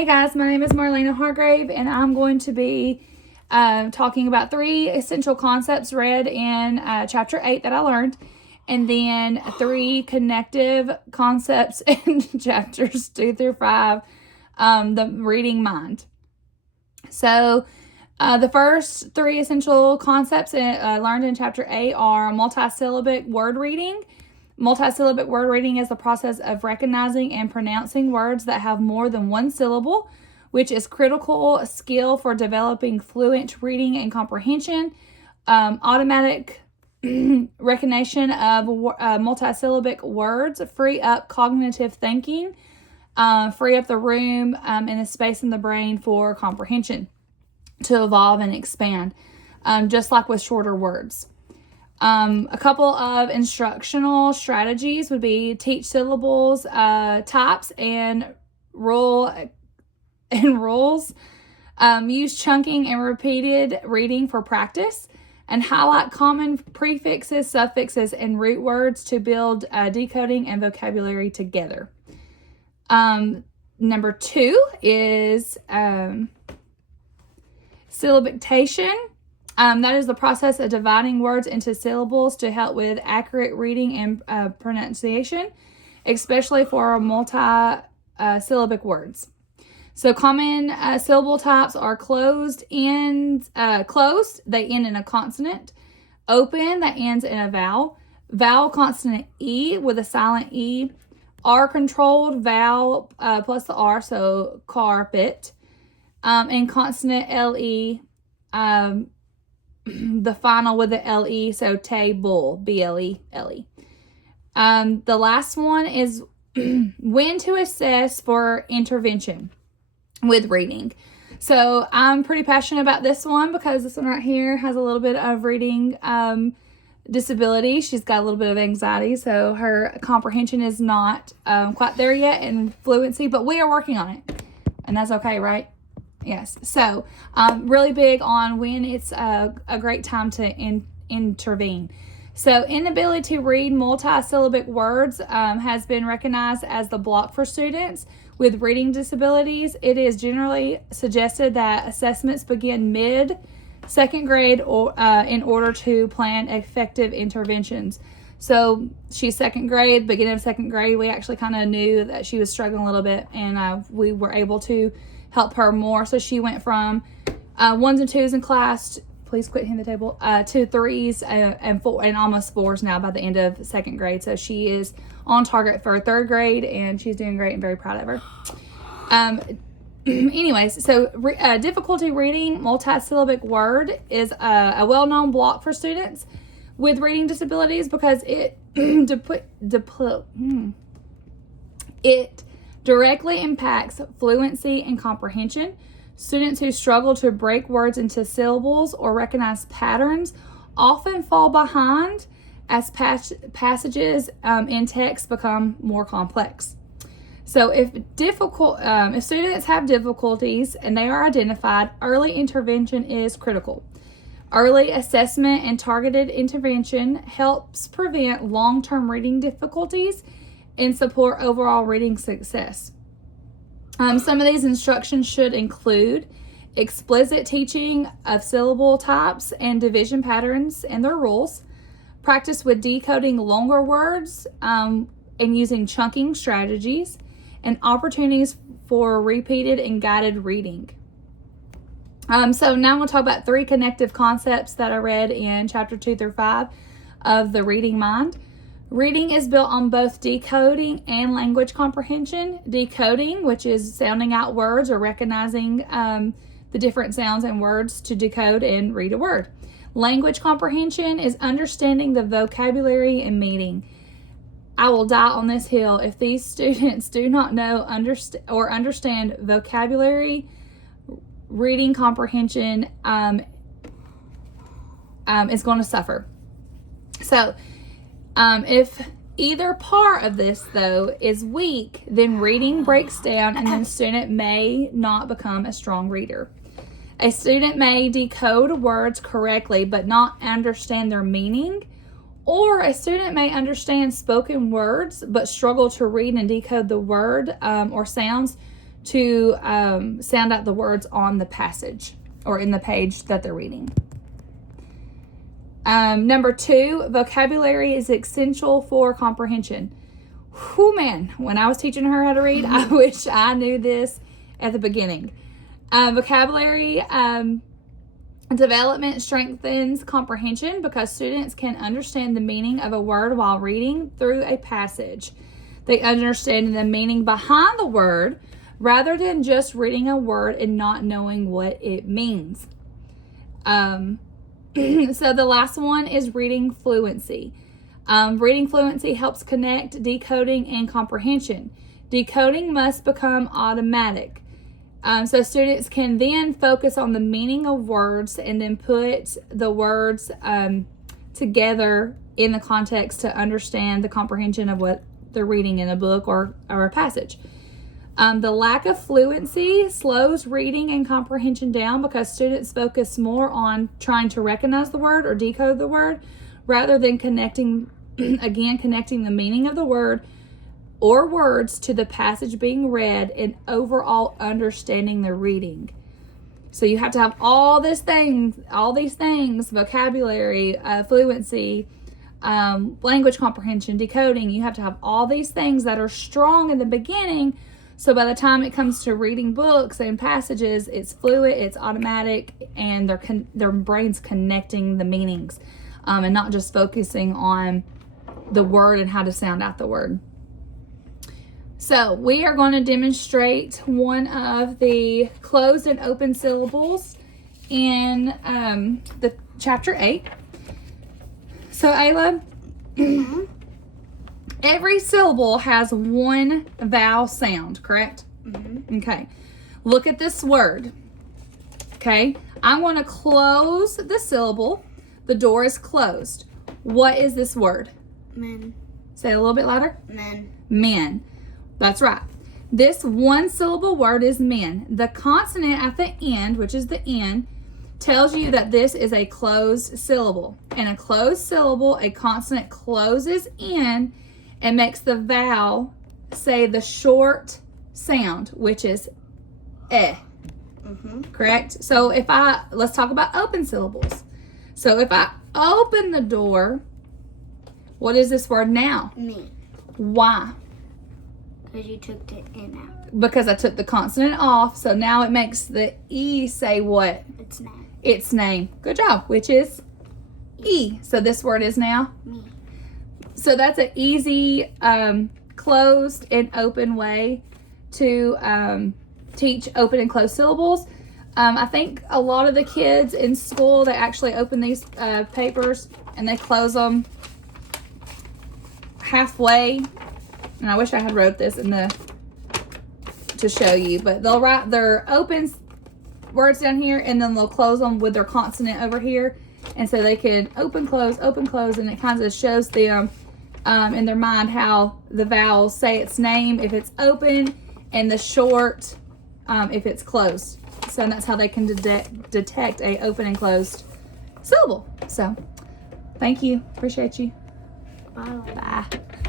Hey guys, my name is Marlena Hargrave, and I'm going to be talking about 3 essential concepts read in chapter 8 that I learned, and then 3 connective concepts in chapters 2 through 5, the reading mind. So the first 3 essential concepts learned in chapter 8 are multisyllabic word reading. Multisyllabic word reading is the process of recognizing and pronouncing words that have more than one syllable, which is critical skill for developing fluent reading and comprehension. Automatic recognition of multisyllabic words free up cognitive thinking, free up the room and the space in the brain for comprehension to evolve and expand, just like with shorter words. A couple of instructional strategies would be teach syllables, types, and rules. Use chunking and repeated reading for practice, and highlight common prefixes, suffixes, and root words to build decoding and vocabulary together. Number 2 is syllabication. That is the process of dividing words into syllables to help with accurate reading and pronunciation, especially for multi-syllabic words. So common syllable types are closed, they end in a consonant. Open, that ends in a vowel. Vowel consonant E with a silent E. R-controlled vowel plus the R, so carpet. And consonant L-E, the final with the L-E, so table, B-L-E-L-E. The last one is when to assess for intervention with reading. So I'm pretty passionate about this one because this one right here has a little bit of reading disability. She's got a little bit of anxiety, so her comprehension is not quite there yet in fluency, but we are working on it, and that's okay, right? Yes. So really big on when it's a great time to intervene. So inability to read multisyllabic words has been recognized as the block for students with reading disabilities. It is generally suggested that assessments begin mid-second grade or in order to plan effective interventions. So she's second grade, beginning of second grade. We actually kind of knew that she was struggling a little bit, and we were able to help her more. So she went from 1s and 2s in class, please quit hitting the table, to 3s and 4 and almost 4s now by the end of second grade. So she is on target for 3rd grade, and she's doing great and very proud of her. Anyways, so difficulty reading multisyllabic word is a well-known block for students with reading disabilities because it directly impacts fluency and comprehension. Students who struggle to break words into syllables or recognize patterns often fall behind as passages in text become more complex. So if students have difficulties and they are identified, early intervention is critical. Early assessment and targeted intervention helps prevent long-term reading difficulties and support overall reading success. Some of these instructions should include explicit teaching of syllable types and division patterns and their rules, practice with decoding longer words and using chunking strategies, and opportunities for repeated and guided reading. So now I'm going to talk about 3 connective concepts that I read in chapter 2 through 5 of the reading mind. Reading is built on both decoding and language comprehension. Decoding, which is sounding out words or recognizing the different sounds and words to decode and read a word. Language comprehension is understanding the vocabulary and meaning. I will die on this hill if these students do not know understand vocabulary. Reading comprehension is going to suffer. So if either part of this, though, is weak, then reading breaks down and the student may not become a strong reader. A student may decode words correctly but not understand their meaning, or a student may understand spoken words but struggle to read and decode the word or sounds to sound out the words on the passage or in the page that they're reading. Number 2, vocabulary is essential for comprehension. Whew, man, when I was teaching her how to read, I wish I knew this at the beginning. Vocabulary development strengthens comprehension because students can understand the meaning of a word while reading through a passage. They understand the meaning behind the word rather than just reading a word and not knowing what it means. So the last one is reading fluency. Reading fluency helps connect decoding and comprehension. Decoding must become automatic. So students can then focus on the meaning of words and then put the words together in the context to understand the comprehension of what they're reading in a book or a passage. The lack of fluency slows reading and comprehension down because students focus more on trying to recognize the word or decode the word rather than connecting the meaning of the word or words to the passage being read and overall understanding the reading. So you have to have all these things, vocabulary, fluency, language comprehension, decoding. You have to have all these things that are strong in the beginning. So by the time it comes to reading books and passages, it's fluid, it's automatic, and their brain's connecting the meanings and not just focusing on the word and how to sound out the word. So we are going to demonstrate one of the closed and open syllables in the chapter 8. So Ayla, every syllable has one vowel sound, correct? Mm-hmm. Okay. Look at this word. Okay. I'm going to close the syllable. The door is closed. What is this word? Men. Say it a little bit louder. Men. Men. That's right. This one syllable word is men. The consonant at the end, which is the N, tells you that this is a closed syllable. In a closed syllable, a consonant closes in and makes the vowel say the short sound, which is eh. Mm-hmm. Correct? So let's talk about open syllables. So if I open the door, what is this word now? Me. Why? Because you took the N out. Because I took the consonant off, so now it makes the E say what? Its name. Its name. Good job, which is E. So this word is now? Me. So that's an easy closed and open way to teach open and closed syllables. I think a lot of the kids in school, they actually open these papers and they close them halfway. And I wish I had wrote this to show you, but they'll write their open words down here and then they'll close them with their consonant over here. And so they can open, close, and it kind of shows them in their mind how the vowels say its name if it's open and the short if it's closed. So that's how they can detect a open and closed syllable. So thank you. Appreciate you. Bye. Bye.